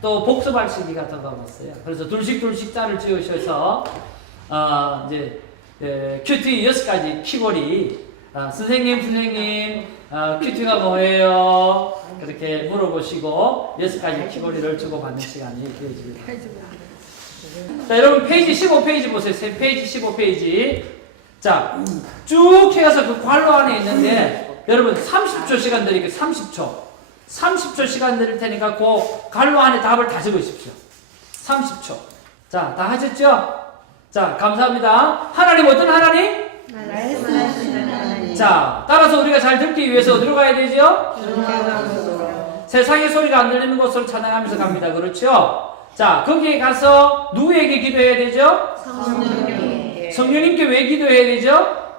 또 복습할 시기가 다가왔어요. 그래서 둘씩 짤을 지으셔서 이제 큐티 6가지 키고리 선생님 큐티가 뭐예요? 그렇게 물어보시고 6가지 키고리를 주고받는 시간이 되어집니다. 자, 여러분 페이지 15페이지 보세요. 페이지 15페이지. 자, 쭉 해서 그 관로 안에 있는데 여러분 30초 시간 드릴게요. 30초 시간 드릴 테니까 그 관로 안에 답을 다 적으십시오. 30초. 자, 다 하셨죠? 자, 감사합니다. 하나님 어떤 하나님? 자, 따라서 우리가 잘 듣기 위해서 어디로 가야 되죠? 세상의 소리가 안 들리는 곳으로 찬양하면서 갑니다. 그렇죠? 자, 거기에 가서 누구에게 기도해야 되죠? 성령님께 왜 기도해야 되죠?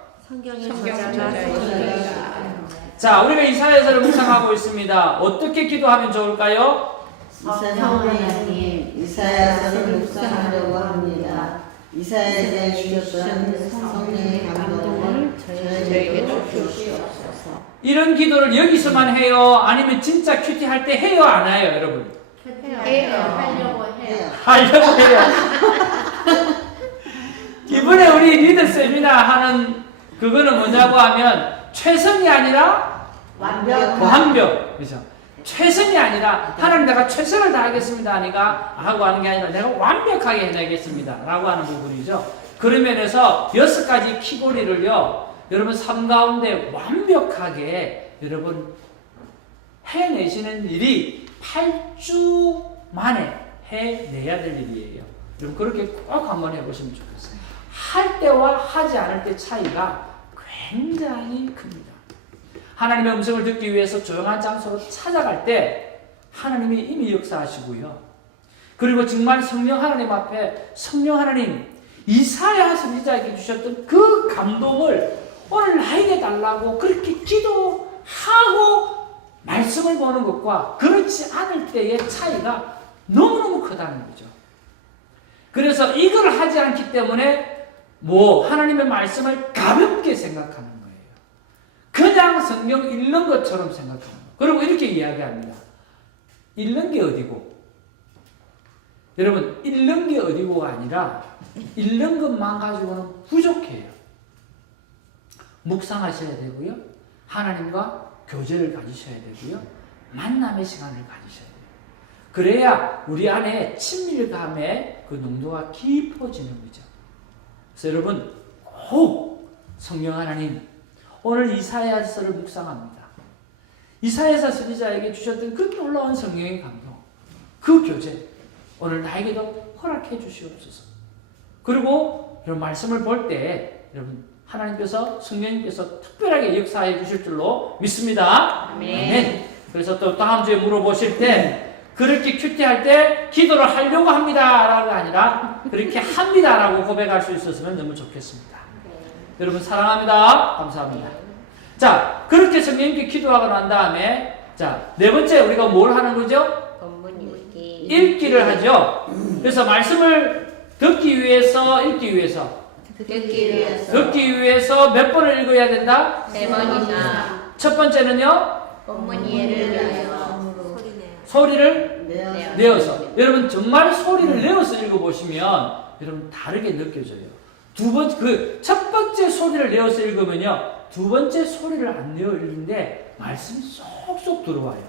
자, 우리가 이사야서를 묵상하고 있습니다. 어떻게 기도하면 좋을까요? 하나님, 이사야서를 묵상하려고 합니다. 이사야서에 주셨던 성령의 감동을 저에게 주시옵소서. 이런 기도를 여기서만 해요? 아니면 진짜 큐티 할 때 해요? 안 해요, 여러분? 하려고 해요. 이번에 우리 리더 세미나 하는 그거는 뭐냐고 하면 최선이 아니라 완벽. 그죠? 최선이 아니라 하나님 내가 최선을 다하겠습니다 하니까 하고 하는 게 아니라 내가 완벽하게 해내겠습니다 라고 하는 부분이죠. 그런 면에서 6가지 키고리를요 여러분 삶 가운데 완벽하게 여러분 해내시는 일이 8주 만에 해내야 될 일이에요. 여러분 그렇게 꼭 한번 해보시면 좋겠어요. 할 때와 하지 않을 때 차이가 굉장히 큽니다. 하나님의 음성을 듣기 위해서 조용한 장소로 찾아갈 때 하나님이 이미 역사하시고요. 그리고 정말 성령 하나님 앞에 성령 하나님 이사야 선지자에게 주셨던 그 감동을 오늘 나에게 달라고 그렇게 기도하고 말씀을 보는 것과 그렇지 않을 때의 차이가 너무너무 크다는 거죠. 그래서 이걸 하지 않기 때문에 하나님의 말씀을 가볍게 생각하는 거예요. 그냥 성경 읽는 것처럼 생각하는 거예요. 그리고 이렇게 이야기합니다. 읽는 게 어디고? 여러분, 읽는 게 어디고가 아니라 읽는 것만 가지고는 부족해요. 묵상하셔야 되고요. 하나님과 교제를 가지셔야 되고요. 만남의 시간을 가지셔야 돼요. 그래야 우리 안에 친밀감의 그 농도가 깊어지는 거죠. 그래서 여러분 꼭 성령 하나님 오늘 이사야서를 묵상합니다. 이사야서 선지자에게 주셨던 그 놀라운 성령의 감동, 그 교제 오늘 나에게도 허락해 주시옵소서. 그리고 여러분 말씀을 볼 때 여러분 하나님께서 성령님께서 특별하게 역사해 주실 줄로 믿습니다. 아멘. 그래서 또 다음 주에 물어보실 때 그렇게 큐티할 때 기도를 하려고 합니다 라가 아니라 그렇게 합니다 라고 고백할 수 있었으면 너무 좋겠습니다. 여러분 사랑합니다. 감사합니다. 자, 그렇게 성령님께 기도하고 난 다음에 자, 네 번째 우리가 뭘 하는 거죠? 읽기를 하죠. 그래서 말씀을 듣기 위해서 읽기 위해서 몇 번을 읽어야 된다? 3번이나. 첫 번째는요? 본문 이해를 위하여 소리를 내어서. 여러분 정말 소리를 내어서 읽어보시면 여러분 다르게 느껴져요. 첫 번째 소리를 내어서 읽으면요 두 번째 소리를 안 내어 읽는데 말씀이 쏙쏙 들어와요.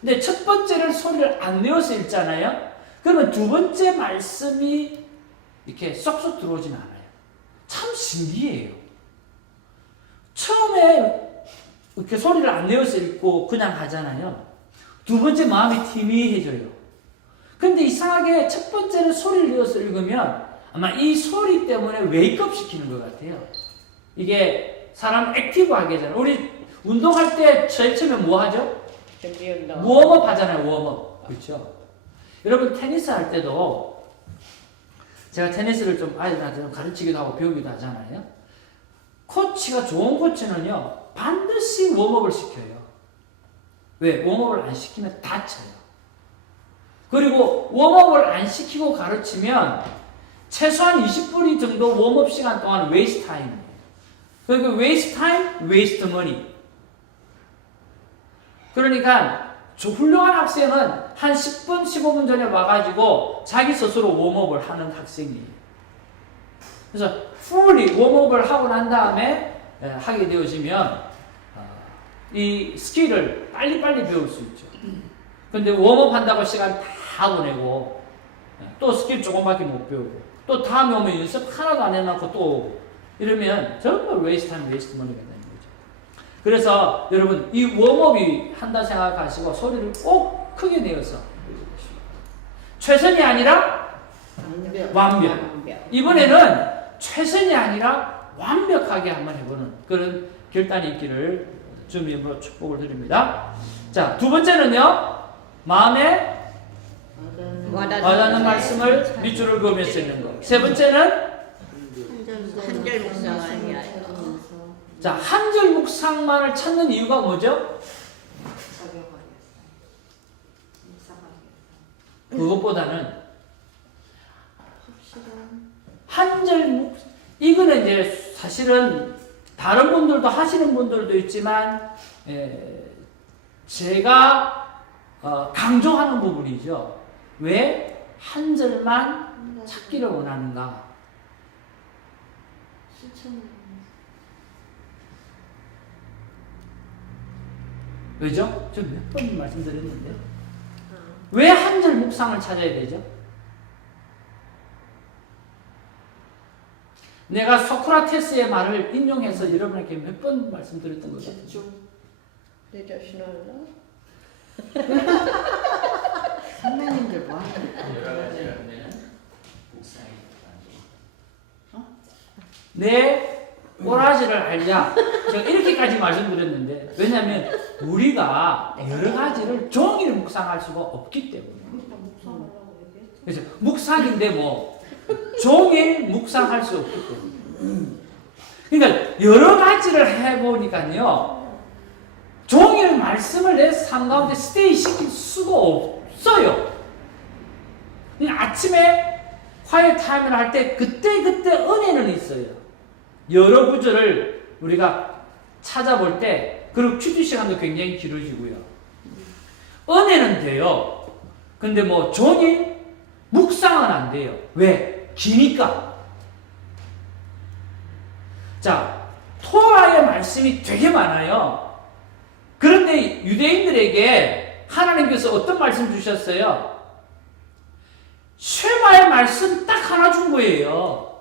근데 첫 번째를 소리를 안 내어서 읽잖아요. 그러면 두 번째 말씀이 이렇게 쏙쏙 들어오진 않아요. 참 신기해요. 처음에 이렇게 소리를 안 내어서 읽고 그냥 하잖아요. 두 번째 마음이 희미해져요. 근데 이상하게 첫 번째는 소리를 내어서 읽으면 아마 이 소리 때문에 웨이크업 시키는 것 같아요. 이게 사람 액티브하게 하잖아요. 우리 운동할 때 제일 처음에 뭐 하죠? 웜업 하잖아요. 웜업. 그렇죠? 여러분 테니스 할 때도 제가 테니스를 좀 아이들한테 가르치기도 하고 배우기도 하잖아요. 코치가 좋은 코치는요 반드시 웜업을 시켜요. 왜? 웜업을 안 시키면 다쳐요. 그리고 웜업을 안 시키고 가르치면 최소한 20분 정도 웜업 시간 동안 웨이스트 타임이에요. 그러니까 웨이스트 타임, 웨이스트 머니. 그러니까 저 훌륭한 학생은 한 10분, 15분 전에 와가지고 자기 스스로 웜업을 하는 학생이에요. 그래서 fully 웜업을 하고 난 다음에 하게 되어지면 이 스킬을 빨리빨리 배울 수 있죠. 근데 웜업 한다고 시간 다 보내고 또 스킬 조금밖에 못 배우고 또 다음에 오면 연습 하나도 안 해놓고 또 오고 이러면 정말 웨이스트 타임, 웨이스트 머니가 되는 거죠. 그래서 여러분 이 웜업이 한다 생각하시고 소리를 꼭 크게 내어서 최선이 아니라 완벽. 이번에는 최선이 아니라 완벽하게 한번 해보는 그런 결단이 있기를 주님으로 축복을 드립니다. 자, 두 번째는요. 마음에 와닿는 말씀을 밑줄을 그으면서 있는 것. 세 번째는 한절 묵상을 위하여. 자, 한 절 묵상만을 찾는 이유가 뭐죠? 그것보다는 한 절 묵상, 이거는 이제 사실은 다른 분들도 하시는 분들도 있지만 제가 강조하는 부분이죠. 왜 한 절만 찾기를 원하는가? 왜죠? 저 몇 번 말씀드렸는데 왜 한 절 묵상을 찾아야 되죠? 내가 소크라테스의 말을 인용해서 여러분에게 몇 번 말씀드렸던 것 같아요. 내 자신을 알아? 선배님들 뭐 하는 내 꼬라지를 알자. 제가 이렇게까지 말씀드렸는데 왜냐하면 우리가 여러 가지를 종일 묵상할 수가 없기 때문에. 그래서 묵상인데 뭐 종일 묵상할 수 없기 때문에. 그러니까 여러 가지를 해보니까요. 종일 말씀을 내 삶 가운데 스테이 시킬 수가 없어요. 그냥 아침에 화요 타임을 할 때 그때 은혜는 있어요. 여러 구절을 우리가 찾아볼 때 그리고 큐티 시간도 굉장히 길어지고요. 은혜는 돼요. 근데 뭐 종일 묵상은 안 돼요. 왜? 기니까. 자, 토라의 말씀이 되게 많아요. 그런데 유대인들에게 하나님께서 어떤 말씀 주셨어요? 쉐마의 말씀 딱 하나 준 거예요.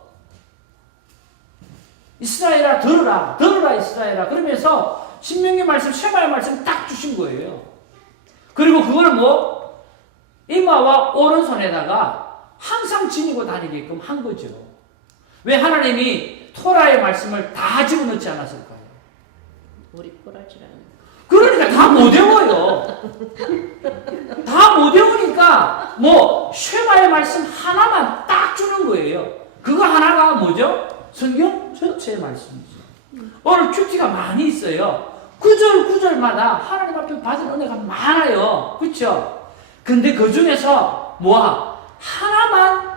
이스라엘아 들으라, 들으라 이스라엘아. 그러면서 신명기 말씀, 쉐마의 말씀 딱 주신 거예요. 그리고 그걸 뭐 이마와 오른손에다가 항상 지니고 다니게끔 한 거죠. 왜 하나님이 토라의 말씀을 다 집어넣지 않았을까요? 우리 꼬라지라는. 그러니까 다 못 외워요. 다 못 외우니까 뭐 쉐마의 말씀 하나만 딱 주는 거예요. 그거 하나가 뭐죠? 성경 전체의 말씀이죠. 오늘 큐티가 많이 있어요. 구절마다 하나님 앞에 받은 은혜가 많아요. 그렇죠? 근데 그 중에서 하나만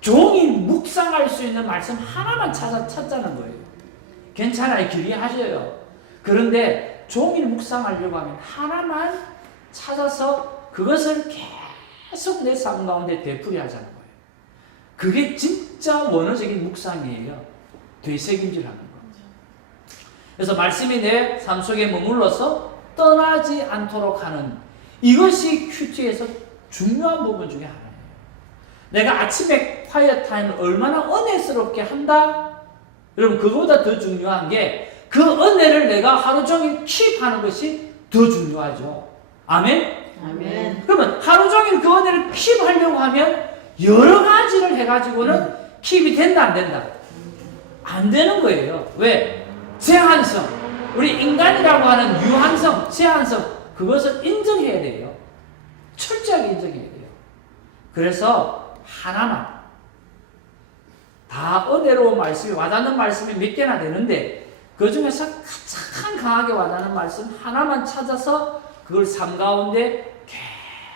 종일 묵상할 수 있는 말씀 하나만 찾자는 거예요. 괜찮아요. 길게 하셔요. 그런데 종일 묵상하려고 하면 하나만 찾아서 그것을 계속 내 삶 가운데 되풀이하자는 거예요. 그게 진짜 원어적인 묵상이에요. 되새김질하는 거. 그래서 말씀이 내 삶 속에 머물러서 떠나지 않도록 하는 이것이 큐티에서 중요한 부분 중에 하나예요. 내가 아침에 콰이어 타임을 얼마나 은혜스럽게 한다? 여러분 그거보다 더 중요한 게 그 은혜를 내가 하루 종일 킵하는 것이 더 중요하죠. 아멘? 아멘. 그러면 하루 종일 그 은혜를 킵하려고 하면 여러 가지를 해가지고는 킵이 된다 안 된다? 안 되는 거예요. 왜? 제한성, 우리 인간이라고 하는 유한성, 제한성 그것을 인정해야 돼요. 철저하게 인정해야 돼요. 그래서 하나만 다 은혜로운 말씀이 와닿는 말씀이 몇 개나 되는데 그 중에서 가장 강하게 와닿는 말씀 하나만 찾아서 그걸 삶 가운데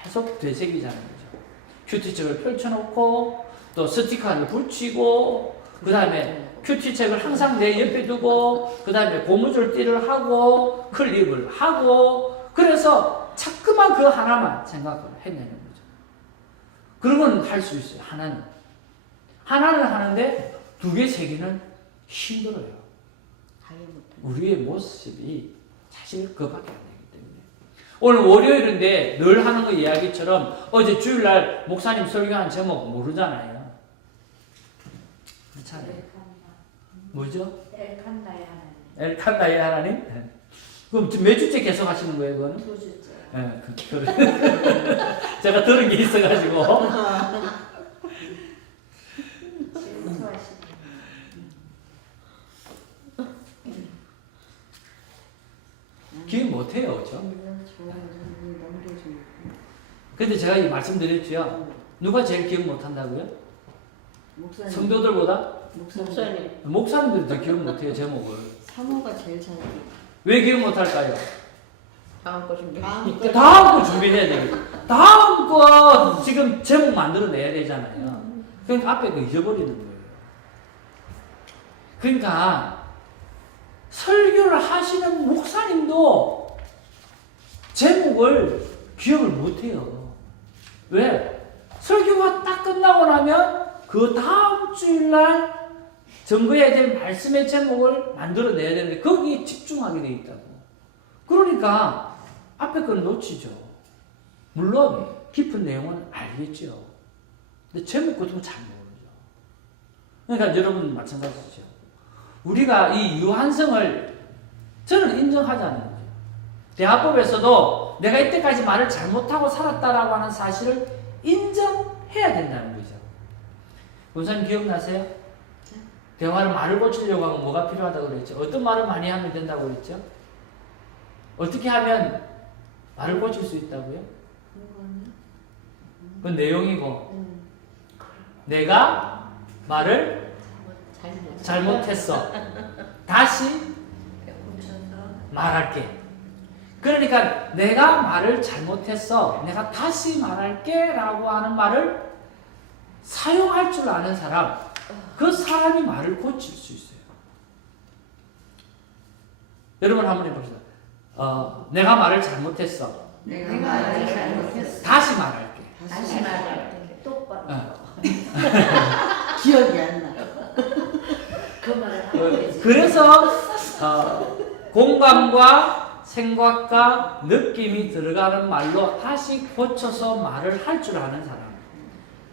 계속 되새기자는 거죠. 큐티책을 펼쳐놓고 또 스티커를 붙이고 그 다음에 큐티책을 항상 내 옆에 두고 그 다음에 고무줄 띠를 하고 클립을 하고 그래서 자꾸만 그 하나만 생각을 해내는 거죠. 그러면 할 수 있어요. 하나는 하는데 2개, 3개는 힘들어요. 아예 못해. 우리의 모습이 사실 그밖에 안 되기 때문에. 오늘 월요일인데 늘 하는 거 이야기처럼 어제 주일날 목사님 설교한 제목 모르잖아요. 괜찮아요. 뭐죠? 엘칸나의 하나님? 그럼 지금 몇 주째 계속 하시는 거예요, 그거는? 2주째. 네, 제가 들은 게 있어가지고. 기억 못해요, 그죠? 근데 제가 이 말씀드렸죠. 누가 제일 기억 못한다고요? 목사님. 성도들보다? 목사님. 목사님들이 더 기억 못해요, 제목을. 사모가 제일 잘 돼. 왜 기억 못할까요? 다음 거 준비. 다음 거 준비해야 돼요. 다음 거 지금 제목 만들어내야 되잖아요. 그러니까 앞에 거 잊어버리는 거예요. 그러니까 설교를 하시는 목사님도 제목을 기억을 못해요. 왜? 설교가 딱 끝나고 나면 그 다음 주일날 전거해야 될 말씀의 제목을 만들어내야 되는데 거기에 집중하게 돼 있다고. 그러니까 앞에 건 놓치죠. 물론 깊은 내용은 알겠죠. 근데 제목 같은 건 잘 모르죠. 그러니까 여러분 마찬가지죠. 우리가 이 유한성을 저는 인정하자는 거죠. 대화법에서도 내가 이때까지 말을 잘못하고 살았다라고 하는 사실을 인정해야 된다는 거죠. 원사님 기억나세요? 대화를 말을 고치려고 하면 뭐가 필요하다고 그랬죠? 어떤 말을 많이 하면 된다고 그랬죠? 어떻게 하면 말을 고칠 수 있다고요? 그 내용이고 내가 말을 잘못했어. 다시 말할게. 그러니까 내가 말을 잘못했어. 내가 다시 말할게 라고 하는 말을 사용할 줄 아는 사람, 그 사람이 말을 고칠 수 있어요. 여러분 한번 해봅시다. 내가 말을 잘못했어. 내가 말을 잘못했어. 다시 말할게. 다시 말할게. 똑바로. 기억이 안 나. 그 말을 하고 그래서 공감과 생각과 느낌이 들어가는 말로 다시 고쳐서 말을 할 줄 아는 사람,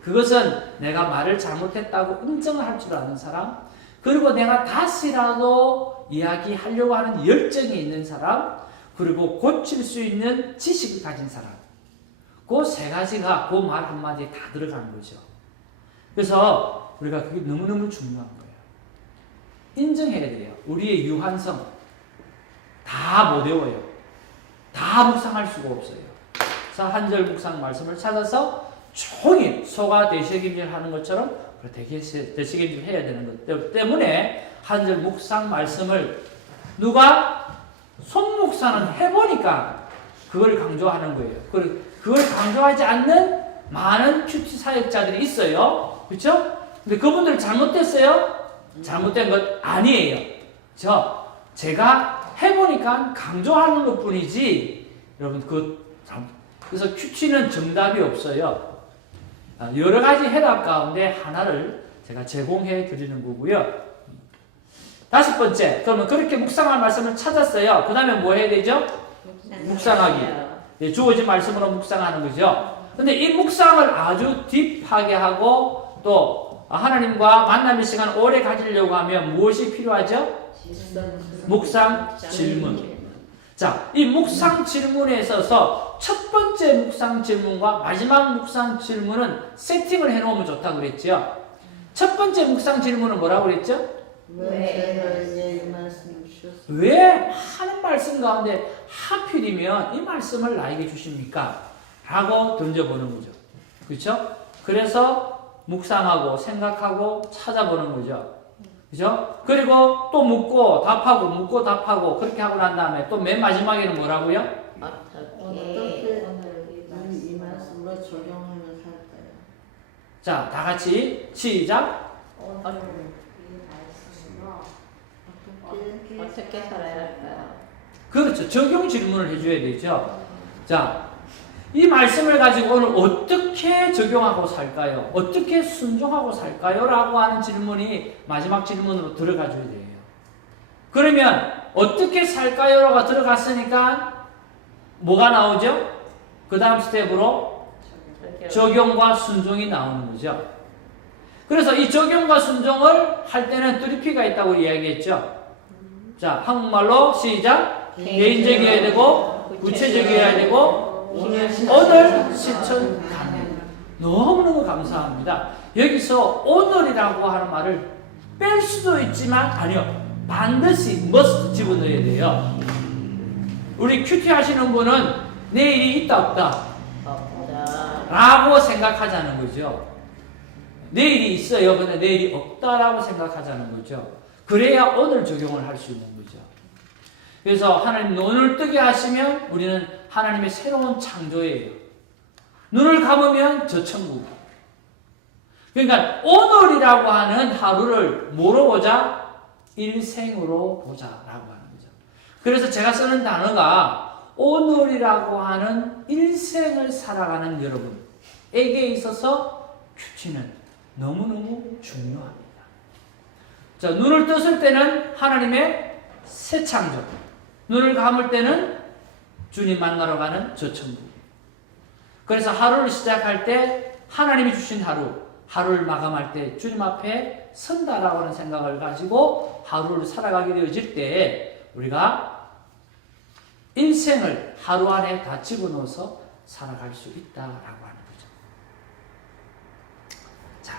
그것은 내가 말을 잘못했다고 인정을 할 줄 아는 사람, 그리고 내가 다시라도 이야기하려고 하는 열정이 있는 사람, 그리고 고칠 수 있는 지식을 가진 사람, 그 세 가지가 그 말 한마디에 다 들어가는 거죠. 그래서 우리가 그게 너무너무 중요한 거예요. 인정해야 돼요. 우리의 유한성 다 못 외워요. 다 묵상할 수가 없어요. 그래서 한절 묵상 말씀을 찾아서 종일 소가 되새김질 하는 것처럼 되새김질 해야 되는 것 때문에 한절 묵상 말씀을 누가 손목사는 해보니까 그걸 강조하는 거예요. 그걸 강조하지 않는 많은 큐티 사역자들이 있어요. 그렇죠? 근데 그분들 잘못됐어요? 잘못된 것 아니에요. 제가 해보니까 강조하는 것 뿐이지, 여러분, 그래서 큐티는 정답이 없어요. 여러 가지 해답 가운데 하나를 제가 제공해 드리는 거고요. 5번째, 그러면 그렇게 묵상할 말씀을 찾았어요. 그 다음에 뭐 해야 되죠? 묵상하기. 주어진 말씀으로 묵상하는 거죠. 근데 이 묵상을 아주 딥하게 하고 또 하나님과 만남의 시간 오래 가지려고 하면 무엇이 필요하죠? 묵상 질문. 자, 이 묵상 질문에 있어서 첫 번째 묵상 질문과 마지막 묵상 질문은 세팅을 해놓으면 좋다고 그랬죠. 첫 번째 묵상 질문은 뭐라고 그랬죠? 왜 이 말씀을 주셨어? 왜 하는 말씀 가운데 하필이면 이 말씀을 나에게 주십니까? 라고 던져보는 거죠. 그렇죠? 그래서 묵상하고 생각하고 찾아보는 거죠. 그죠? 그리고 또 묻고 답하고 그렇게 하고 난 다음에 또 맨 마지막에는 뭐라고요? 어떻게 이 말씀으로 적용하면 살까요? 자, 다 같이 시작. 어떻게 살아야 할까요? 그렇죠. 적용 질문을 해줘야 되죠. 자, 이 말씀을 가지고 오늘 어떻게 적용하고 살까요? 어떻게 순종하고 살까요? 라고 하는 질문이 마지막 질문으로 들어가줘야 돼요. 그러면 어떻게 살까요? 라고 들어갔으니까 뭐가 나오죠? 그 다음 스텝으로 적용과 순종이 나오는 거죠. 그래서 이 적용과 순종을 할 때는 3P가 있다고 이야기했죠. 자, 한국말로 시작. 개인적이어야 되고, 구체적이어야 되고, 오늘 실천 가능. 너무너무 감사합니다. 여기서 오늘이라고 하는 말을 뺄 수도 있지만 아니요. 반드시 must 집어넣어야 돼요. 우리 큐티 하시는 분은 내일이 있다 없다 라고 생각하자는 거죠. 내일이 있어요. 근데 내일이 없다라고 생각하자는 거죠. 그래야 오늘 적용을 할 수 있는 거죠. 그래서 하나님 눈을 뜨게 하시면 우리는 하나님의 새로운 창조예요. 눈을 감으면 저 천국. 그러니까 오늘이라고 하는 하루를 뭐로 보자? 일생으로 보자라고 하는 거죠. 그래서 제가 쓰는 단어가 오늘이라고 하는 일생을 살아가는 여러분에게 있어서 큐티는 너무너무 중요합니다. 자, 눈을 떴을 때는 하나님의 새 창조, 눈을 감을 때는 주님 만나러 가는 저 천국. 그래서 하루를 시작할 때 하나님이 주신 하루를 마감할 때 주님 앞에 선다라고 하는 생각을 가지고 하루를 살아가게 되어질 때 우리가 인생을 하루 안에 다 집어넣어서 살아갈 수 있다라고 하는 거죠. 자,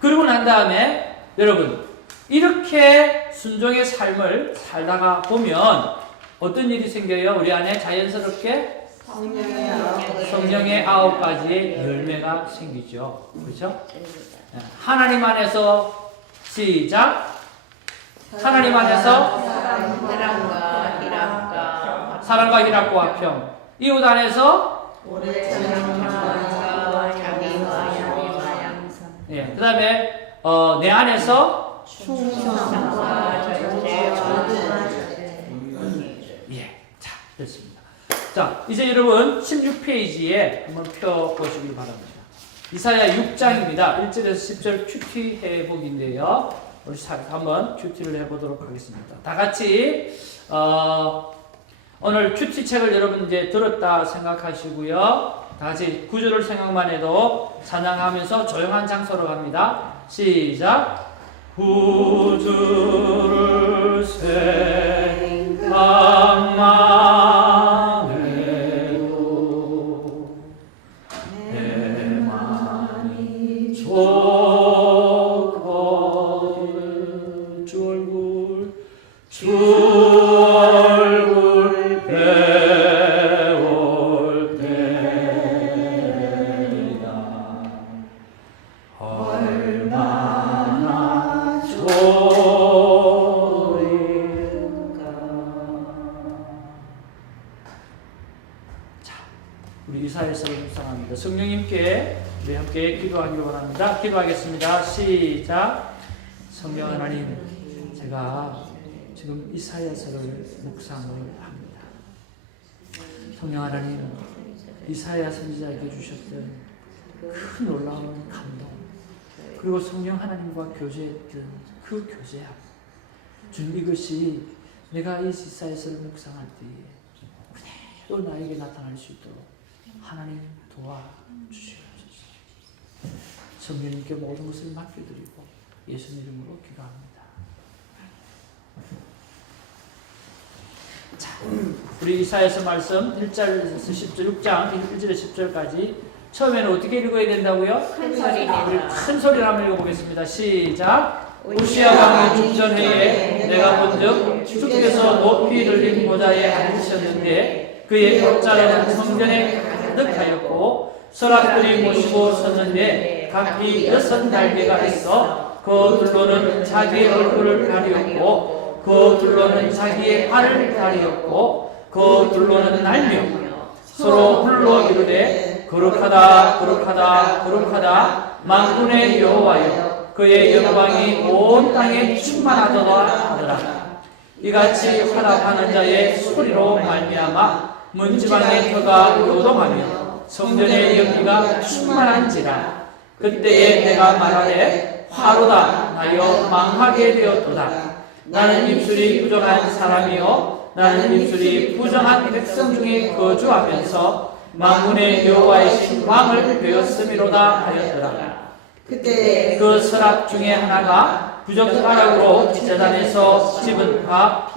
그러고 난 다음에 여러분 이렇게 순종의 삶을 살다가 보면 어떤 일이 생겨요? 우리 안에 자연스럽게 성령의 9가지의 열매가 생기죠. 그렇죠? 하나님 안에서 시작. 하나님 안에서 사랑과 희락과 화평. 이웃 안에서 예, 그 다음에 내 안에서 예, 자, 됐습니다. 자, 이제 여러분 16페이지에 한번 펴보시기 바랍니다. 이사야 6장입니다. 1절에서 10절 큐티 해보기인데요. 우리 한번 큐티를 해보도록 하겠습니다. 다 같이 오늘 큐티 책을 여러분 이제 들었다 생각하시고요. 다 같이 구절을 생각만 해도 찬양하면서 조용한 장소로 갑니다. 시작. 구주를 생각만 해도 내 맘이 좋거든. 주 얼굴 배울 때야 얼마나 좋을까. 자, 우리 이사야서를 묵상합니다. 성령님께 우리 함께 기도하기를 원합니다. 기도하겠습니다. 시작. 성령 하나님, 제가 지금 이사야서를 묵상을 합니다. 성령 하나님, 이사야 선지자에게 주셨던 큰 놀라운 감동, 그리고 성령 하나님과 교제했던 그 교제함, 주님 이것이 내가 이 이사야서를 묵상할 때에 그대로 나에게 나타날 수 있도록 하나님 도와주시옵소서. 성령님께 모든 것을 맡겨드리고 예수님 이름으로 기도합니다. 자, 우리 이사야서 말씀 1절에서 10절, 6장 1절에서 10절까지 처음에는 어떻게 읽어야 된다고요? 큰 소리로. 우리 큰 소리로 한번 읽어보겠습니다. 시작. 우시야 왕의 죽전해에 내가 본즉 주께서 높이 들린 보좌에 앉으셨는데 그의 벽자에는 성전에 가득하였고 서랍들이 모시고 섰는데 각기 6날개가 있어 그 둘로는 자기의 얼굴을 가리었고 그 둘로는 자기의 발을 가리었고 그 둘로는 날며 서로 불러 이르되 거룩하다 거룩하다 거룩하다 만군의 여호와여 그의 영광이 온 땅에 충만하도다 하더라. 이같이 화답하는 자의 소리로 말미암아 문지방의 터가 요동하며 성전의 연기가 충만한지라. 그때에 내가 말하되 화로다 나여 망하게 되었도다. 나는 입술이 부정한 사람이요 나는 입술이 부정한 백성 중에 거주하면서 만군의 여호와이신 왕을 배웠음이로다 하였더라. 그때 그 서랍 중에 하나가 부젓가락으로 제단에서 집은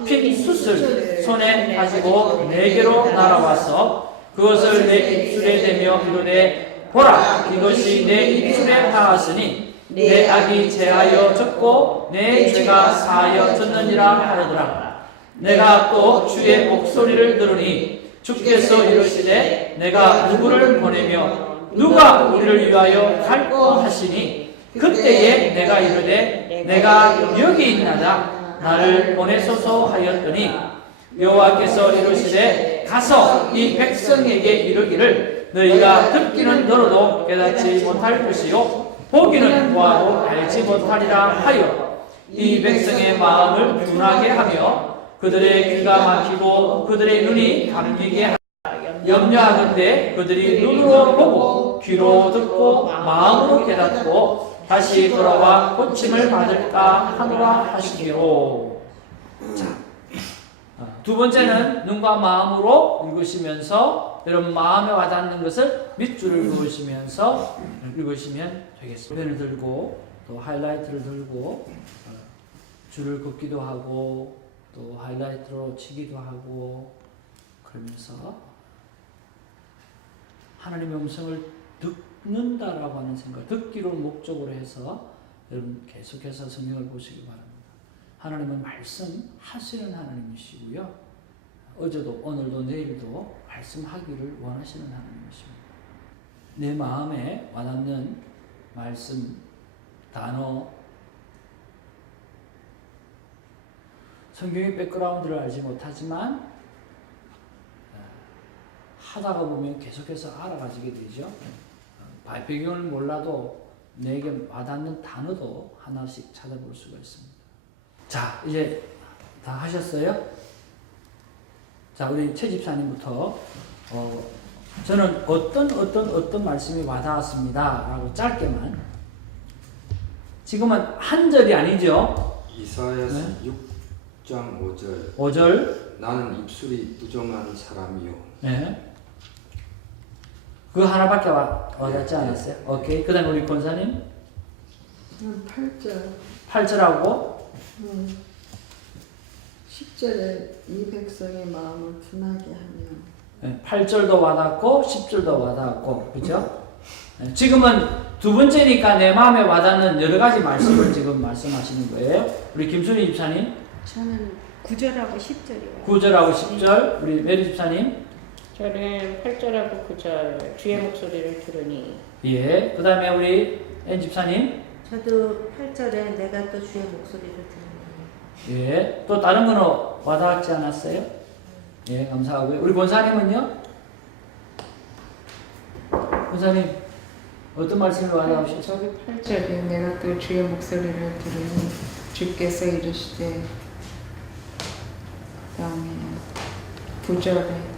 핏 숯을 손에 가지고 내게로 날아와서 그것을 내 입술에 대며 이르되 보라 이것이 내 입술에 닿았으니 내 악이 제하여 졌고 내 죄가 사하여 졌느니라 하더라. 내가 또 주의 목소리를 들으니 주께서 이르시되 내가 누구를 보내며 누가 우리를 위하여 갈고 하시니 그때에 내가 이르되 내가 여기 있나다 나를 보내소서 하였더니 여호와께서 이르시되 가서 이 백성에게 이르기를 너희가 듣기는 들어도 깨닫지 못할 것이요 보기는 보아도 알지 못하리라 하여 이 백성의 마음을 둔하게 하며 그들의 귀가 막히고 그들의 눈이 감기게 하라. 염려하건대 그들이 눈으로 보고 귀로 듣고 마음으로 깨닫고 다시 돌아와 고침을 받을까 하노라 하시기로. 자, 두 번째는 눈과 마음으로 읽으시면서 여러분 마음에 와닿는 것을 밑줄을 그으시면서 읽으시면 되겠습니다. 펜을 들고 또 하이라이트를 들고 줄을 긋기도 하고 또 하이라이트로 치기도 하고 그러면서 하나님의 음성을 듣는다라고 하는 생각, 듣기를 목적으로 해서 여러분 계속해서 성경을 보시기 바랍니다. 하나님은 말씀하시는 하나님이시고요. 어제도 오늘도 내일도 말씀하기를 원하시는 하나님이십니다. 내 마음에 와닿는 말씀, 단어, 성경의 백그라운드를 알지 못하지만 하다가 보면 계속해서 알아가지게 되죠. 배경을 몰라도 내게 와닿는 단어도 하나씩 찾아볼 수가 있습니다. 자, 이제 다 하셨어요? 자, 우리 최 집사님부터 저는 어떤 말씀이 와닿았습니다 라고 짧게만. 지금은 한 절이 아니죠? 이사야서 네? 6장 5절 5절. 나는 입술이 부정한 사람이요. 네. 그거 하나밖에 와닿지 않았어요? 오케이. 그 다음에 우리 권사님 8절 8절하고 10절에 이 백성의 마음을 둔하게 하며 8절도 와닿고 10절도 와닿았고 그죠? 지금은 두 번째니까 내 마음에 와닿는 여러 가지 말씀을 지금 말씀하시는 거예요. 우리 김순희 집사님 저는 9절하고 10절이요. 9절하고 10절 우리 메리 집사님 저는 8절하고 9절 주의 목소리를 들으니 예. 그 다음에 우리 엔 집사님 저도 8절에 내가 또 주의 목소리를 들으니. 예. 또 다른 거는 와닿지 않았어요? 예, 감사하고요. 우리 권사님은요? 권사님 어떤 말씀이 와닿으셨어요? 저도 8절에 내가 또 주의 목소리를 들으니 주께서 이르시되 그 다음에 9절에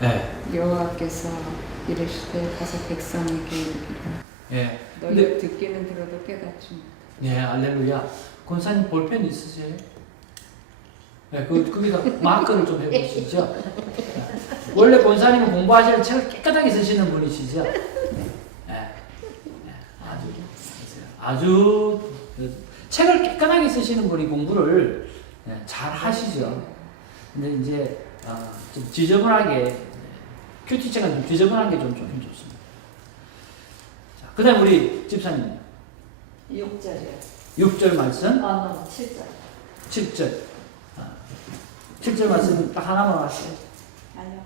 네. 여호와께서 이르시되 가서 백성에게 이르기를 예. 너희 근데 듣기는 들어도 깨닫지 못. 예, 할렐루야. 권사님 볼펜 있으세요? 네, 거기다 마크를 좀 해보시죠. 원래 권사님은 공부하시는 책을 깨끗하게 쓰시는 분이시죠? 네. 아주 책을 깨끗하게 쓰시는 분이 공부를 잘 하시죠. 근데 이제 좀 지저분하게 큐티책은 좀 지저분한 게 좀 좋습니다. 자, 그다음 우리 집사님 6절이요. 6절 말씀, 7절. 7절. 7절 말씀 딱 하나만 왔어요. 아니요.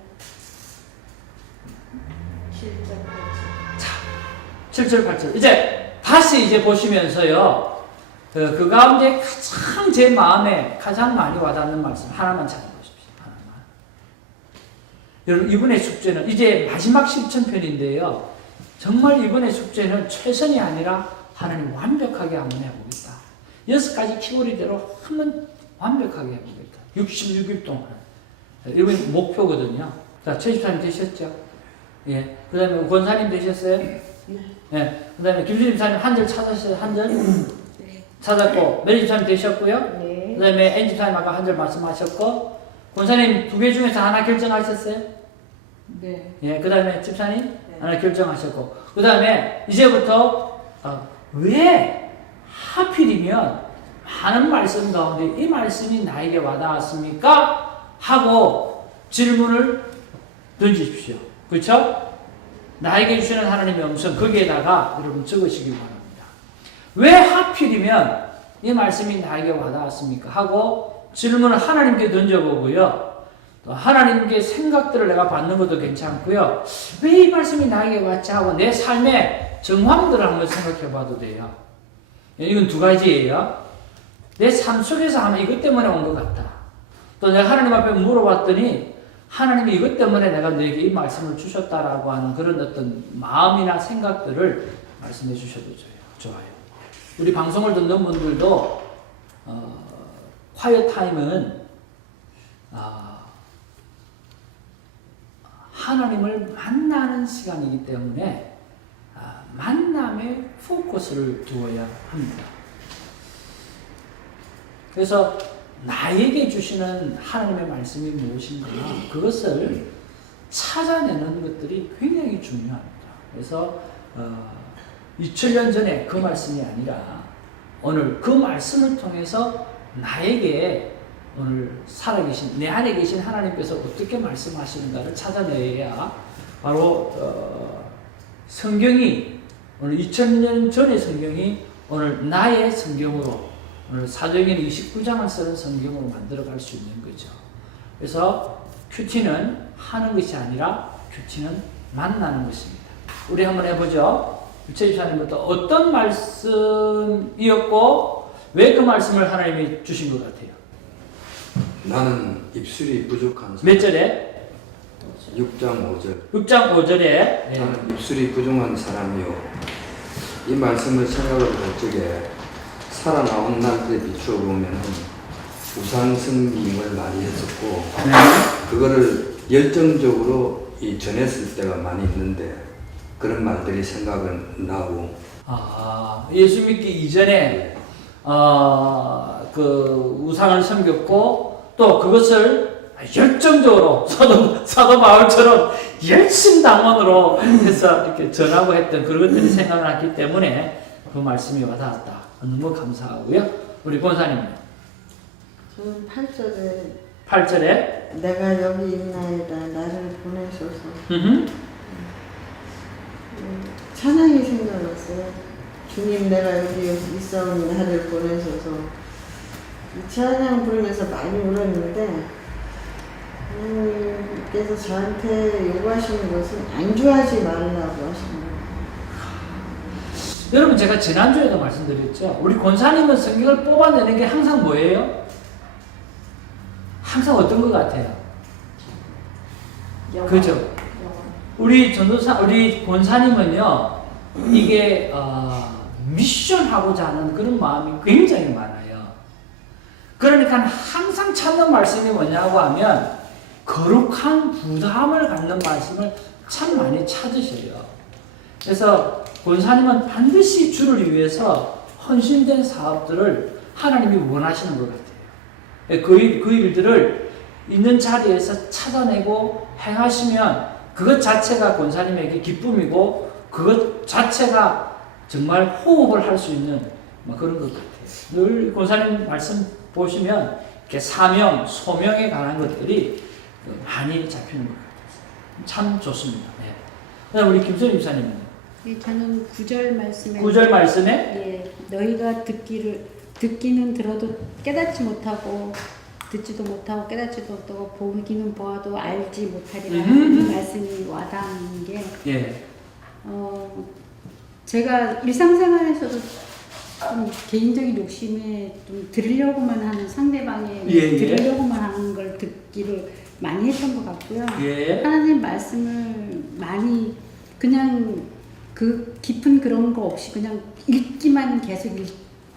7절, 7절, 8절. 이제 다시 이제 보시면서요. 그 가운데 가장 제 마음에 가장 많이 와닿는 말씀 하나만 찾아보십시오. 하나만. 여러분 이번의 숙제는 이제 마지막 실천편인데요. 정말 이번의 숙제는 최선이 아니라 하나님 완벽하게 한번 해보겠다. 6가지 키워드대로 한번 완벽하게 해보겠다. 66일 동안. 이건 목표거든요. 자, 최 집사님 되셨죠? 예. 그 다음에 권사님 되셨어요? 네. 예. 그 다음에 김수 집사님 한 절 찾았어요? 한 절? 네. 찾았고, 메리 집사님 되셨고요? 네. 그 다음에 엔 집사님 아까 한 절 말씀하셨고, 권사님 2개 중에서 하나 결정하셨어요? 네. 예. 그 다음에 집사님 하나 결정하셨고, 그 다음에 이제부터, 왜 하필이면 많은 말씀 가운데 이 말씀이 나에게 와닿았습니까? 하고 질문을 던지십시오. 그렇죠? 나에게 주시는 하나님의 음성 거기에다가 여러분 적으시기 바랍니다. 왜 하필이면 이 말씀이 나에게 와닿았습니까? 하고 질문을 하나님께 던져보고요. 또 하나님께 생각들을 내가 받는 것도 괜찮고요. 왜 이 말씀이 나에게 왔지 하고 내 삶의 정황들을 한번 생각해 봐도 돼요. 이건 두 가지예요. 내 삶 속에서 하면 이것 때문에 온 것 같다. 또 내가 하나님 앞에 물어봤더니 하나님이 이것 때문에 내가 너에게 이 말씀을 주셨다라고 하는 그런 어떤 마음이나 생각들을 말씀해 주셔도 좋아요. 우리 방송을 듣는 분들도 quiet 타임은 하나님을 만나는 시간이기 때문에 만남에 포커스를 두어야 합니다. 그래서 나에게 주시는 하나님의 말씀이 무엇인가 그것을 찾아내는 것들이 굉장히 중요합니다. 그래서 2000년 전에 그 말씀이 아니라 오늘 그 말씀을 통해서 나에게 오늘 살아계신 내 안에 계신 하나님께서 어떻게 말씀하시는가를 찾아내야 바로 성경이 오늘 2000년 전의 성경이 오늘 나의 성경으로 오늘 사도행전 29장을 쓰는 성경으로 만들어갈 수 있는 거죠. 그래서 큐티는 하는 것이 아니라 큐티는 만나는 것입니다. 우리 한번 해보죠. 유채 집사님부터 어떤 말씀이었고 왜 그 말씀을 하나님이 주신 것 같아요? 나는 입술이 부족한 사람. 몇 절에? 6장 5절. 6장 5절에 나는 입술이 부족한 사람이요. 이 말씀을 생각을 할 적에 살아나온 날에 비추어 보면 우상 섬김을 많이 했었고 그거를 열정적으로 전했을 때가 많이 있는데 그런 말들이 생각은 나고 예수 믿기 이전에 그 우상을 섬겼고 또 그것을 열정적으로 사도 바울처럼 열심당원으로 해서 이렇게 전하고 했던 그런 것들이 생각났기 때문에 그 말씀이 와닿았다. 너무 감사하고요. 우리 권사님은요? 저는 8절에 8절에 내가 여기 있나이다 나를 보내소서 찬양이 생각났어요. 주님 내가 여기 있사오니 나를 보내소서. 이 찬양 부르면서 많이 울었는데 하나님께서 저한테 요구하시는 것은 안주하지 말라고 하시는 거예요. 여러분 제가 지난주에도 말씀드렸죠. 우리 권사님은 성경을 뽑아내는 게 항상 뭐예요? 항상 어떤 것 같아요? 그죠? 우리 전도사, 우리 권사님은요, 이게, 미션하고자 하는 그런 마음이 굉장히 많아요. 그러니까 항상 찾는 말씀이 뭐냐고 하면, 거룩한 부담을 갖는 말씀을 참 많이 찾으셔요. 그래서 권사님은 반드시 주를 위해서 헌신된 사업들을 하나님이 원하시는 것 같아요. 그 일들을 있는 자리에서 찾아내고 행하시면 그것 자체가 권사님에게 기쁨이고 그것 자체가 정말 호흡을 할 수 있는 그런 것 같아요. 늘 권사님 말씀 보시면 이렇게 사명, 소명에 관한 것들이 많이 잡히는 것 같아요. 참 좋습니다. 네. 그다음 우리 김선희 집사님은요? 예, 저는 9절 말씀에 9절 말씀에 예, 너희가 듣기는 들어도 깨닫지 못하고 듣지도 못하고 깨닫지도 못하고 보기는 보아도 알지 못하리라 이 말씀이 와닿는 게 예. 제가 일상생활에서도 좀 개인적인 욕심에 좀 들으려고만 하는 상대방의 들으려고만 하는 걸 듣기를 많이 했던 것 같고요. 예. 하나님 말씀을 많이 그냥 그 깊은 그런 거 없이 그냥 읽기만 계속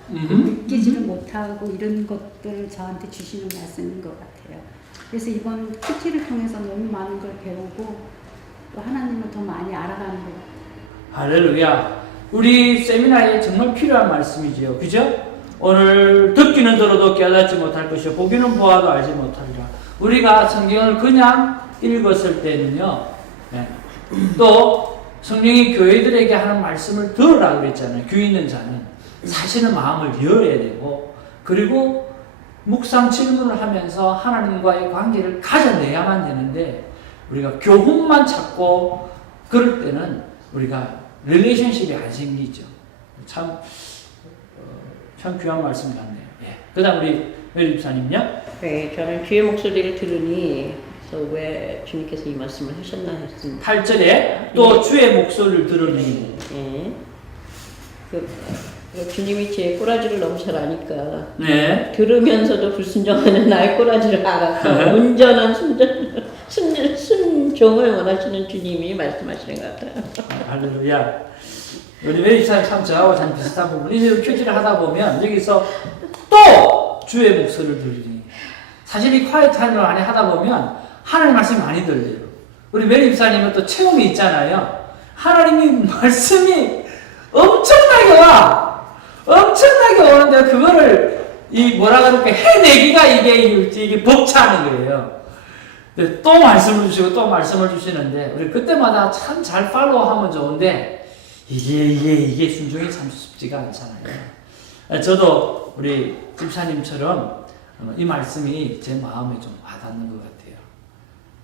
느끼지를 못하고 이런 것들을 저한테 주시는 말씀인 것 같아요. 그래서 이번 큐티를 통해서 너무 많은 걸 배우고 또 하나님을 더 많이 알아가는 것 같아요. 할렐루야. 우리 세미나에 정말 필요한 말씀이지요. 그죠? 오늘 듣기는 들어도 깨닫지 못할 것이요 보기는 보아도 알지 못하리라. 우리가 성경을 그냥 읽었을 때는요. 네. 또 성령이 교회들에게 하는 말씀을 들으라고 그랬잖아요. 귀 있는 자는 사실은 마음을 열어야 되고 그리고 묵상 질문을 하면서 하나님과의 관계를 가져내야만 되는데 우리가 교훈만 찾고 그럴 때는 우리가 릴레이션십이 안 생기죠. 참 귀한 말씀 같네요. 예. 그 다음 우리 웰 집사님요? 네, 저는 주의 목소리를 들으니 그래서 왜 주님께서 이 말씀을 하셨나 했습니다. 8절에 또 주의 목소리를 들으니 네. 주님이 제 꼬라지를 너무 잘 아니까 네. 들으면서도 불순종하는 나의 꼬라지를 알아서 온전한 순종을 원하시는 주님이 말씀하시는 것 같아요. 할렐루야. 우리 웰 집사님 참 저하고 참 비슷한 부분. 이제 큐티를 하다 보면 여기서 또 주의 목소리를 들으니 사실 이 콰이트 타임을 많이 하다 보면 하나님 말씀이 많이 들려요. 우리 웰 집사님은 또 체험이 있잖아요. 하나님이 말씀이 엄청나게 와. 엄청나게 오는데 그거를 이 뭐라 그럴까 해내기가 이게 벅차는 거예요. 또 말씀을 주시고 또 말씀을 주시는데 우리 그때마다 참 잘 팔로우하면 좋은데 이게 순종이 참 쉽지가 않잖아요. 저도 우리 집사님처럼 이 말씀이 제 마음에 좀 와닿는 것 같아요.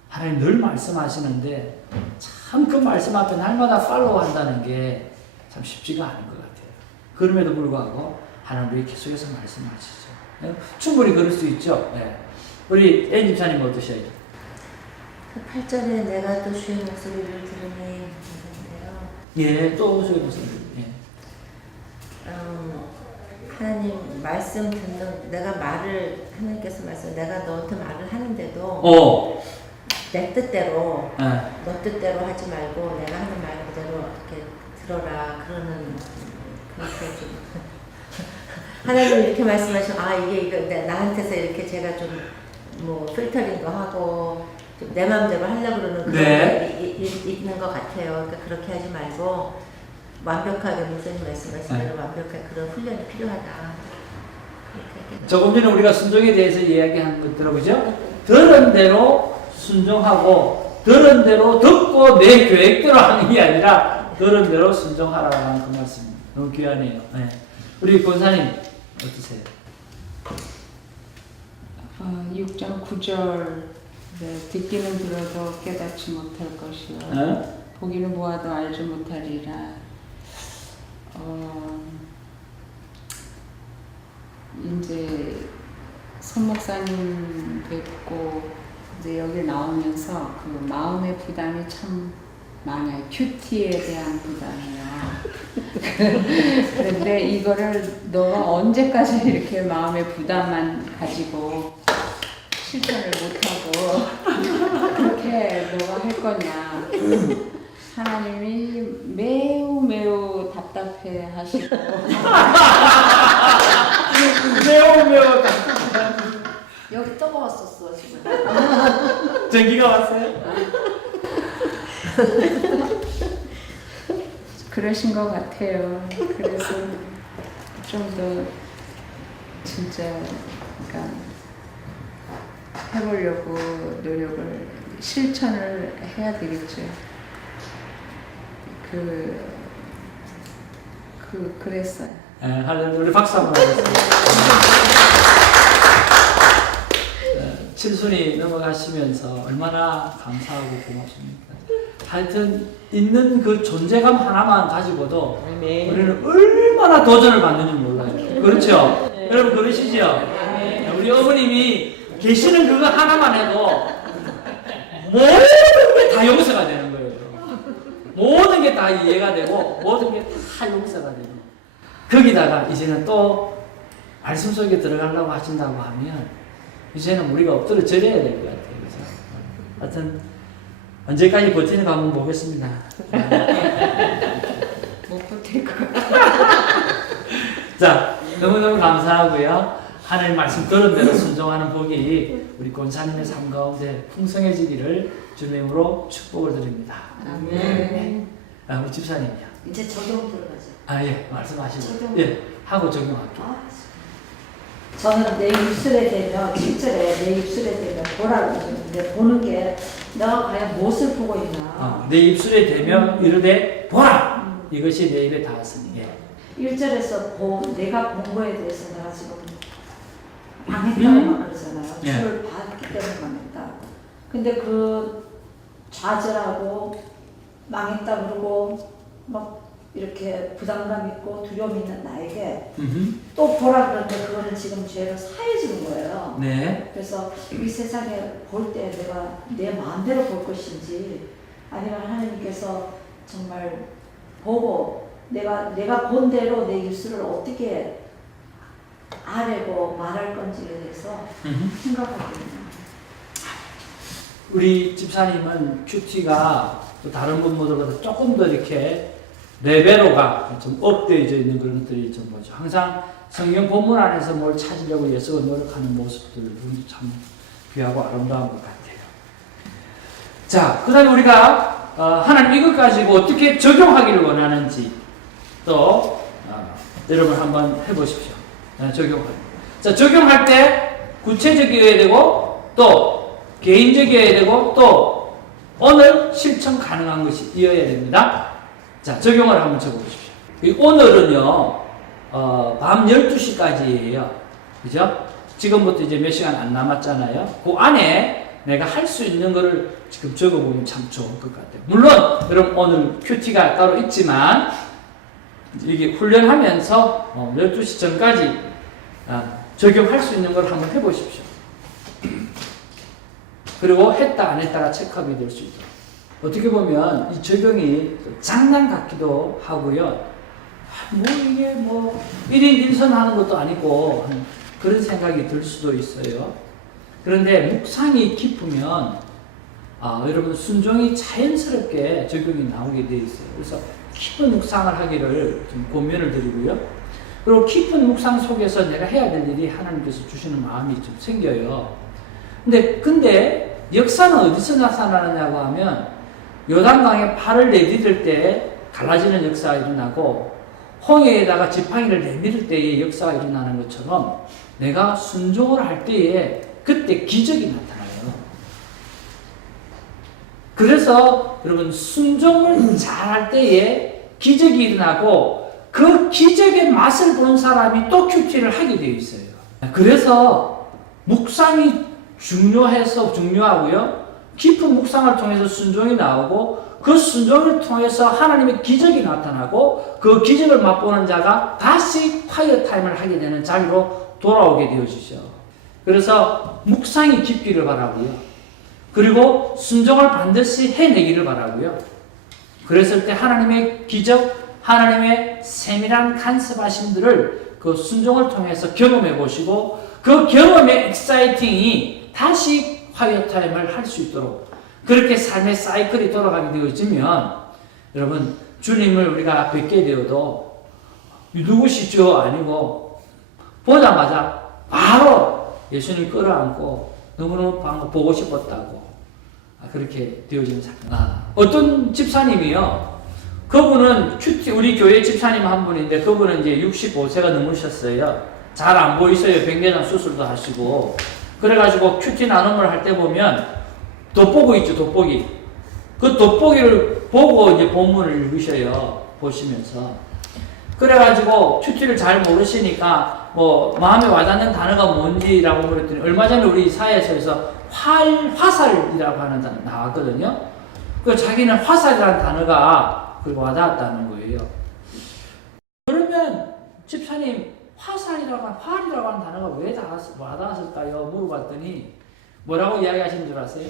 하나님 늘 말씀하시는데 참 그 말씀 앞에 날마다 팔로우한다는 게 참 쉽지가 않은 것 같아요. 그럼에도 불구하고 하나님 우리 계속해서 말씀하시죠. 충분히 그럴 수 있죠. 네. 우리 앤 집사님 어떠셔요? 그 8절에 내가 또 주의 목소리를 들으니 있는데요. 예, 또 주의 목소리. 예. 하나님 말씀 듣는 내가 말을 하나님께서 말씀 내가 너한테 말을 하는데도 내 뜻대로 너 뜻대로 하지 말고 내가 하는 말 그대로 이렇게 들어라 그러는 그렇게 좀 하나님 이렇게 말씀하시면 이게 나한테서 이렇게 제가 좀 뭐 필터링도 하고 좀 내 마음대로 하려고 그러는 그런 게 있는 것 같아요. 그러니까 그렇게 하지 말고 완벽하게 목사님 말씀하신 대로 완벽하게 그런 훈련이 필요하다. 조금 전에 우리가 순종에 대해서 이야기한 것들 그죠? 들은 대로 순종하고 들은 대로 듣고 내 계획대로 하는 게 아니라 들은 대로 순종하라는 그 말씀 너무 귀하네요. 네. 우리 권사님 어떠세요? 6장 9절 네, 듣기는 들어도 깨닫지 못할 것이요 네? 보기는 보아도 알지 못하리라. 이제 손 목사님 뵙고 이제 여기 나오면서 그 마음의 부담이 참 많아요. 큐티에 대한 부담이요. 그런데 이거를 너가 언제까지 이렇게 마음의 부담만 가지고 실천을 못하고 그렇게 너가 할 거냐. 하나님이 매우 답답해 하시고 매우 여기 떠먹었었어 지금. 전기가 왔어요? 그러신 것 같아요. 그래서 좀 더 진짜 그러니까 해보려고 노력을 실천을 해야 되겠죠. 그랬어요. 네, 할렐루야. 우리 박수 한번 하겠습니다. 칠순이 넘어가시면서 얼마나 감사하고 고맙습니까? 하여튼 있는 그 존재감 하나만 가지고도 우리는 얼마나 도전을 받는지 몰라요. 그렇죠? 여러분 그러시죠? 우리 어머님이 계시는 그거 하나만 해도 모든 게 다 용서가 되는 거예요. 모든 게 다 이해가 되고 모든 게 다 용서가 되고 거기다가 이제는 또 말씀 속에 들어가려고 하신다고 하면 이제는 우리가 엎드려 절해야 될 것 같아요. 그래서 하여튼 언제까지 버티는가 한번 보겠습니다. 못 버틸 것 같아요. 자, 너무너무 감사하고요. 하나님 말씀 들은 대로 순종하는 복이 우리 권사님의 삶 가운데 풍성해지기를 주님으로 축복을 드립니다. 아멘. 우리 집사님이요. 이제 적용 들어가죠. 예, 말씀하시고. 적용. 예, 하고 적용할게요. 저는 내 입술에 대면 7절에 내 입술에 대면 보라고 그러는데 보는 게 내가 과연 무엇을 보고 있나. 내 입술에 대면 이르되 보라! 이것이 내 입에 닿았으니. 예. 1절에서 내가 본 거에 대해서 내가 지금 망했다고 그러잖아요. 예. 주를 봤기 때문에 망했다. 근데 그 좌절하고 망했다 그러고 막 이렇게 부담감 있고 두려움 있는 나에게 또 보라 그러는데 그거는 지금 죄로 사해지는 거예요. 네. 그래서 이 세상에 볼 때 내가 내 마음대로 볼 것인지 아니면 하나님께서 정말 보고 내가 본 대로 내 입술을 어떻게 아뢰고 말할 건지에 대해서 생각하거든요. 우리 집사님은 큐티가 또 다른 분들보다 조금 더 이렇게 레벨로가 좀 업되어져 있는 그런 것들이 좀 보죠. 항상 성경 본문 안에서 뭘 찾으려고 애쓰고 노력하는 모습들 참 귀하고 아름다운 것 같아요. 자, 그 다음에 우리가 하나님 이것 가지고 어떻게 적용하기를 원하는지 또 여러분 한번 해보십시오. 적용할. 자, 적용할 때 구체적이어야 되고 또 개인적이어야 되고 또 오늘 실천 가능한 것이 이어야 됩니다. 자, 적용을 한번 적어보십시오. 오늘은요, 밤 12시까지예요. 그죠? 지금부터 이제 몇 시간 안 남았잖아요. 그 안에 내가 할 수 있는 거를 지금 적어보면 참 좋을 것 같아요. 물론, 여러분 오늘 큐티가 따로 있지만, 이게 훈련하면서 12시 전까지 적용할 수 있는 걸 한번 해보십시오. 그리고 했다 안 했다가 체크업이 될 수 있도록. 어떻게 보면 이 적용이 장난 같기도 하고요. 이게 1인 1선 하는 것도 아니고 그런 생각이 들 수도 있어요. 그런데 묵상이 깊으면 여러분 순종이 자연스럽게 적용이 나오게 되어 있어요. 그래서 깊은 묵상을 하기를 좀 권면을 드리고요. 그리고 깊은 묵상 속에서 내가 해야 될 일이 하나님께서 주시는 마음이 좀 생겨요. 근데 역사는 어디서 나타나느냐고 하면 요단강에 팔을 내디딜 때 갈라지는 역사가 일어나고 홍해에다가 지팡이를 내밀을 때의 역사가 일어나는 것처럼 내가 순종을 할 때에 그때 기적이 나타나요. 그래서 여러분 순종을 잘할 때에 기적이 일어나고 그 기적의 맛을 본 사람이 또 큐티를 하게 되어 있어요. 그래서 묵상이 중요하고요. 깊은 묵상을 통해서 순종이 나오고 그 순종을 통해서 하나님의 기적이 나타나고 그 기적을 맛보는 자가 다시 콰이어 타임을 하게 되는 자리로 돌아오게 되어지죠. 그래서 묵상이 깊기를 바라고요. 그리고 순종을 반드시 해내기를 바라고요. 그랬을 때 하나님의 기적, 하나님의 세밀한 간섭하심들을 그 순종을 통해서 경험해 보시고 그 경험의 엑사이팅이 다시 콰이어 타임을 할 수 있도록 그렇게 삶의 사이클이 돌아가게 되어지면 여러분 주님을 우리가 뵙게 되어도 누구시죠? 아니고 보자마자 바로 예수님 끌어안고 너무너무 보고 싶었다고 그렇게 되어지는 사건. 어떤 집사님이요. 그분은 우리 교회 집사님 한 분인데 그분은 이제 65세가 넘으셨어요. 잘 안 보이세요. 백내장 수술도 하시고. 그래가지고 큐티 나눔을 할 때 보면 돋보기 있죠, 돋보기. 그 돋보기를 보고 이제 본문을 읽으셔요. 보시면서. 그래가지고 큐티를 잘 모르시니까 마음에 와닿는 단어가 뭔지라고 그랬더니 얼마 전에 우리 사회에서 화살이라고 하는 단어 나왔거든요. 그 자기는 화살이라는 단어가 와닿았다는 거예요. 그러면 집사님 활이라고 하는 단어가 왜 와닿았을까요? 물어봤더니 뭐라고 이야기하시는 줄 아세요?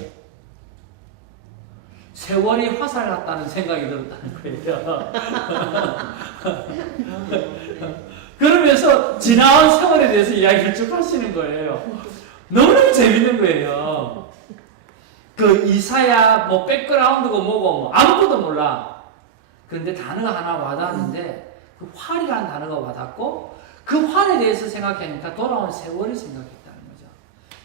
세월이 화살 같다는 생각이 들었다는 거예요. 그러면서 지나온 세월에 대해서 이야기를 쭉 하시는 거예요. 너무너무 재밌는 거예요. 그 이사야 백그라운드고 뭐고 아무것도 몰라. 그런데 단어가 하나 와닿았는데 그 활이라는 단어가 와닿고 그 환에 대해서 생각하니까 돌아온 세월을 생각했다는 거죠.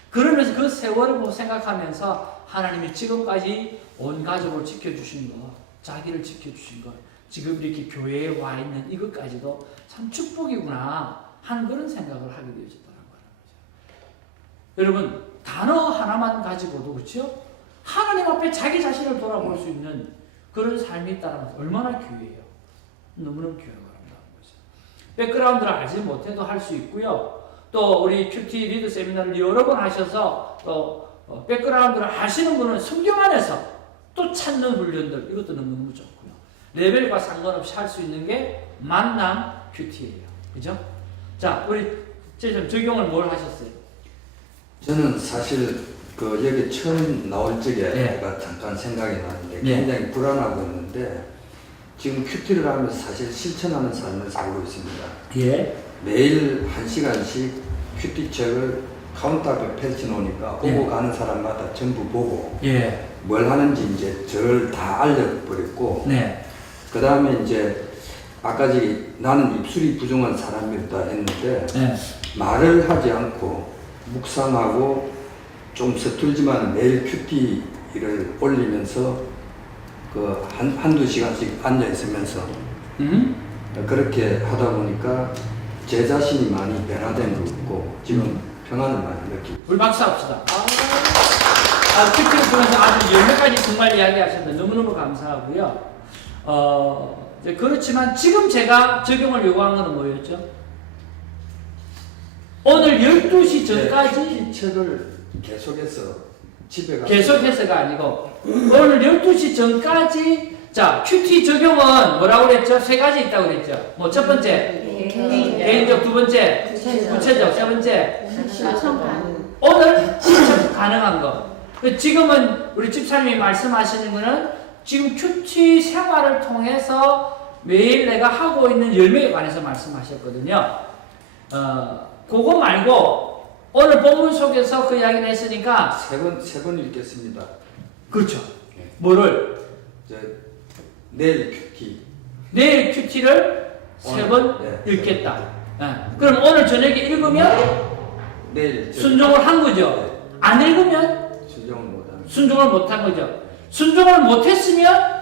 그러면서 그 세월을 뭐 생각하면서 하나님이 지금까지 온 가족을 지켜주신 것, 자기를 지켜주신 것, 지금 이렇게 교회에 와 있는 이것까지도 참 축복이구나 하는 그런 생각을 하게 되어졌다는 거죠. 여러분, 단어 하나만 가지고도 그렇죠? 하나님 앞에 자기 자신을 돌아볼 수 있는 그런 삶이 있다는 것은 얼마나 귀해요. 너무너무 귀하고 아름다운 거죠. 백그라운드를 알지 못해도 할 수 있고요. 또 우리 큐티 리더 세미나를 여러 번 하셔서 또 백그라운드를 아시는 분은 성경 안에서 또 찾는 훈련들, 이것도 너무너무 좋고요. 레벨과 상관없이 할 수 있는 게 만남 큐티예요. 그죠? 자, 우리 좀 적용을 뭘 하셨어요? 저는 사실 그 여기 처음 나올 적에 네. 제가 잠깐 생각이 나는데 네. 굉장히 불안하고 있는데 지금 큐티를 하면서 사실 실천하는 삶을 살고 있습니다. 예. 매일 1시간씩 큐티 책을 카운터 앞에 펼쳐놓으니까 오고 네. 가는 사람마다 전부 보고 예. 뭘 하는지 이제 저를 다 알려버렸고 네. 그 다음에 이제 아까 저기 나는 입술이 부정한 사람이다 했는데 네. 말을 하지 않고 묵상하고 좀 서툴지만 매일 큐티를 올리면서 그 한두 시간씩 앉아 있으면서 그렇게 하다 보니까 제 자신이 많이 변화된 것 같고 지금 평안을 많이 느끼고 우리 박수 합시다. 큐티를 통해서 아주 열매까지 정말 이야기하셨는데 너무너무 감사하고요. 이제 그렇지만 지금 제가 적용을 요구한 것은 뭐였죠? 오늘 12시 전까지 책을 계속해서 집에 가서 계속해서가 아니고 오늘 12시 전까지 자 큐티 적용은 뭐라고 그랬죠? 세 가지 있다고 그랬죠. 뭐 첫 번째 개인적, 두 번째 구체적, 세 번째 오늘 실천 가능한 거. 지금은 우리 집사님이 말씀하시는 거는 지금 큐티 생활을 통해서 매일 내가 하고 있는 열매에 관해서 말씀하셨거든요. 그거 말고 오늘 본문 속에서 그 이야기를 했으니까 세 번 읽겠습니다. 그렇죠. 네. 뭐를? 내일 큐티. 내일 큐티를 세 번 네. 읽겠다. 그럼 오늘 저녁에 읽으면 내일 순종을 한 거죠. 안 읽으면 순종을 못하는. 순종을 못한 거죠. 순종을 못했으면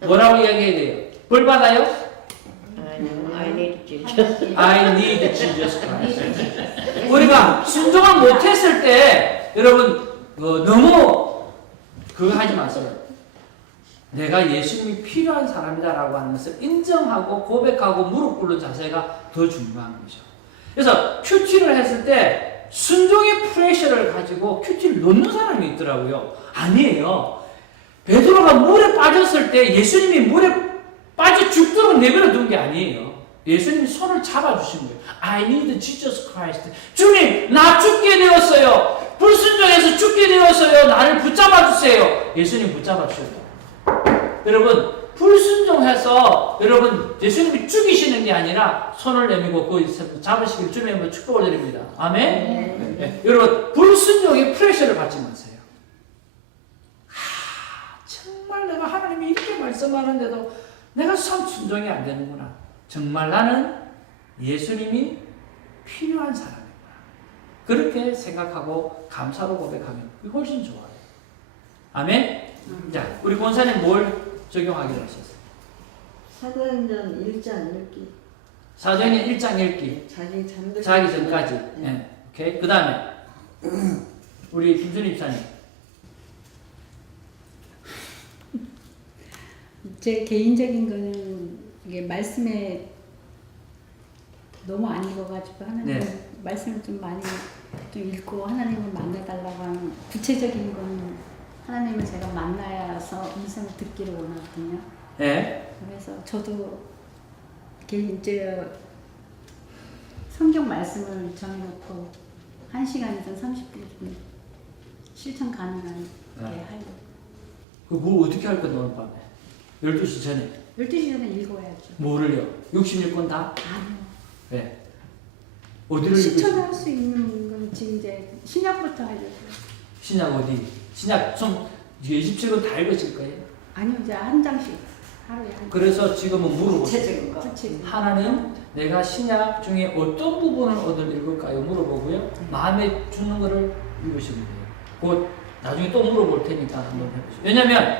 뭐라고 이야기해야 돼요? 벌 받아요? I need Jesus. I need Jesus Christ. 우리가 순종을 못했을 때 여러분 너무 그거 하지 마세요. 내가 예수님이 필요한 사람이다라고 하는 것을 인정하고 고백하고 무릎 꿇는 자세가 더 중요한 거죠. 그래서 큐티를 했을 때 순종의 프레셔를 가지고 큐티를 놓는 사람이 있더라고요. 아니에요. 베드로가 물에 빠졌을 때 예수님이 물에 빠져 죽도록 내버려 둔 게 아니에요. 예수님이 손을 잡아주신 거예요. I need Jesus Christ. 주님, 나 죽게 되었어요. 불순종해서 죽게 되었어요. 나를 붙잡아 주세요. 예수님 붙잡아 주셨어요. 여러분, 불순종해서 여러분 예수님이 죽이시는 게 아니라 손을 내밀고 그 잡으시길 주님의 축복을 드립니다. 아멘. 네. 여러분, 불순종의 프레셔를 받지 마세요. 정말 내가 하나님이 이렇게 말씀하는데도 내가 참 순종이 안 되는구나. 정말 나는 예수님이 필요한 사람이구나. 그렇게 생각하고 감사로 고백하면 그게 훨씬 좋아요. 아멘? 자, 우리 권사님 뭘 적용하기로 하셨어요? 사도행전 1장 읽기. 사도행전 1장 읽기. 자기 전까지. 네. 오케이. 그 다음에 우리 김준희 입사님. 제 개인적인 거는 이게 말씀에 너무 안 읽어가지고 하나님 말씀을 좀 많이 좀 읽고 하나님을 만나달라고 하는 구체적인 건 하나님을 제가 만나서 음성을 듣기를 원하거든요. 네. 그래서 저도 이렇게 이제 성경 말씀을 정해놓고 1시간이든 30분이든 실천 가능하게 하려고. 뭐 어떻게 할 건데 오늘 밤에? 12시 전에. 12시 전에 읽어야죠. 뭐를요? 66권 다? 아니요. 네. 어디를 실천할 수 있는 건 지금 이제 신약부터 하려고요. 신약 어디? 신약 좀 27권 다 읽으실 거예요? 아니요, 이제 한 장씩. 하루에 한 그래서 지금은 물어보세요. 구체적인 거. 구체적인 하나님, 내가 신약 중에 어떤 부분을 오늘 읽을까요? 물어보고요. 마음에 주는 거를 읽으시면 돼요. 곧 나중에 또 물어볼 테니까 한번 해보세요. 왜냐면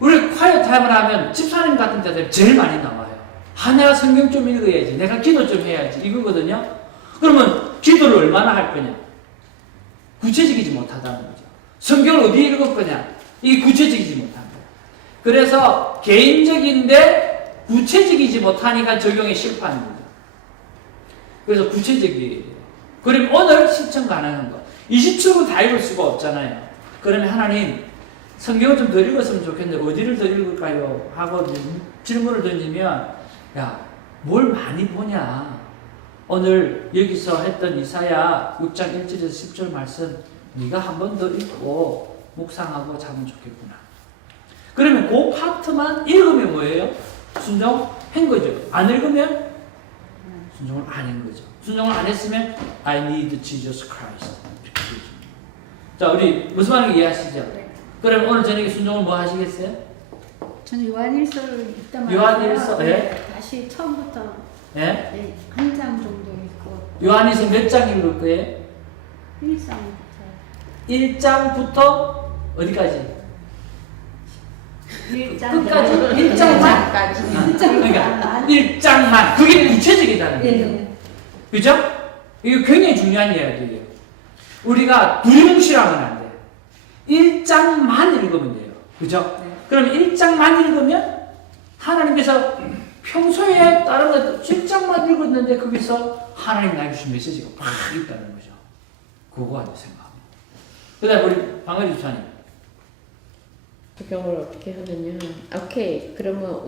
우리 콰이어 타임을 하면 집사님 같은 데들 제일 많이 나와요. 내가 성경 좀 읽어야지. 내가 기도 좀 해야지. 이거거든요. 그러면 기도를 얼마나 할 거냐? 구체적이지 못하다는 거죠. 성경을 어디 읽을 거냐? 이게 구체적이지 못한 거예요. 그래서 개인적인데 구체적이지 못하니까 적용에 실패하는 거죠. 그래서 구체적이어야 돼요. 그럼 오늘 실천 가능한 거. 27분 다 읽을 수가 없잖아요. 그러면 하나님, 성경을 좀 더 읽었으면 좋겠는데 어디를 더 읽을까요? 하고 질문을 던지면 야, 뭘 많이 보냐? 오늘 여기서 했던 이사야 6장 1절에서 10절 말씀 네가 한 번 더 읽고 묵상하고 자면 좋겠구나. 그러면 그 파트만 읽으면 뭐예요? 순종한 거죠. 안 읽으면 순종을 안 한 거죠. 순종을 안 했으면 I need Jesus Christ. 이렇게 되죠. 자, 우리 무슨 말인지 이해하시죠? 네. 그럼 오늘 저녁에 순종을 뭐 하시겠어요? 저는 요한일서를 읽다 요한일서, 말고요. 예. 다시 처음부터 예? 한 장 정도 읽고 요한일서 몇 장 읽을 거예요? 1장부터 1장부터 어디까지? 1장 끝까지? 1장만? 그러니까 1장만. 그게 구체적이다는 거예요. 네. 그죠? 이거 굉장히 중요한 이야기예요. 우리가 두리뭉실하면 안 돼요. 1장만 읽으면 돼요. 그죠? 네. 그럼 1장만 읽으면 하나님께서 평소에 다른 것 1장만 읽었는데 거기서 하나님 나에게 주신 메시지가 바로 있다는 거죠. 그거 아주 생각합니다. 그 다음에 우리 방아지 주사님. 적용을 어떻게 하느냐. 오케이. 그러면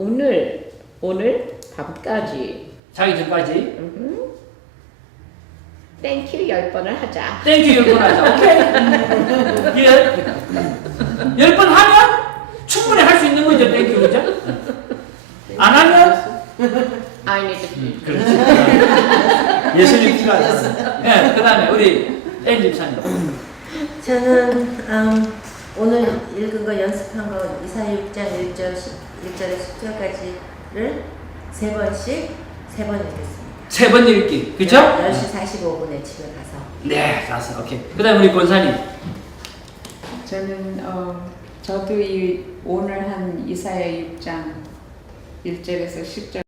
오늘 밤까지 자기 전까지 땡큐 10번을 하자. 땡큐 10번 하자. 오케이. 10번 하면 충분히 할 수 있는 거죠. 땡큐. 그죠? 안 하면 I need to 그렇지. 예수님 필요하잖아. 네, 그 다음에 우리 앤 집사님. 저는 오늘 읽은 거 연습한 거 이사야 6장 1절에서 10절까지를 세 번 읽겠습니다. 3번 읽기. 그죠? 10시 45분에 집에 가서. 네, 알았어. 오케이. 그 다음에 우리 권사님. 저는 저도 이 오늘 한 이사야 6장 1절에서 10절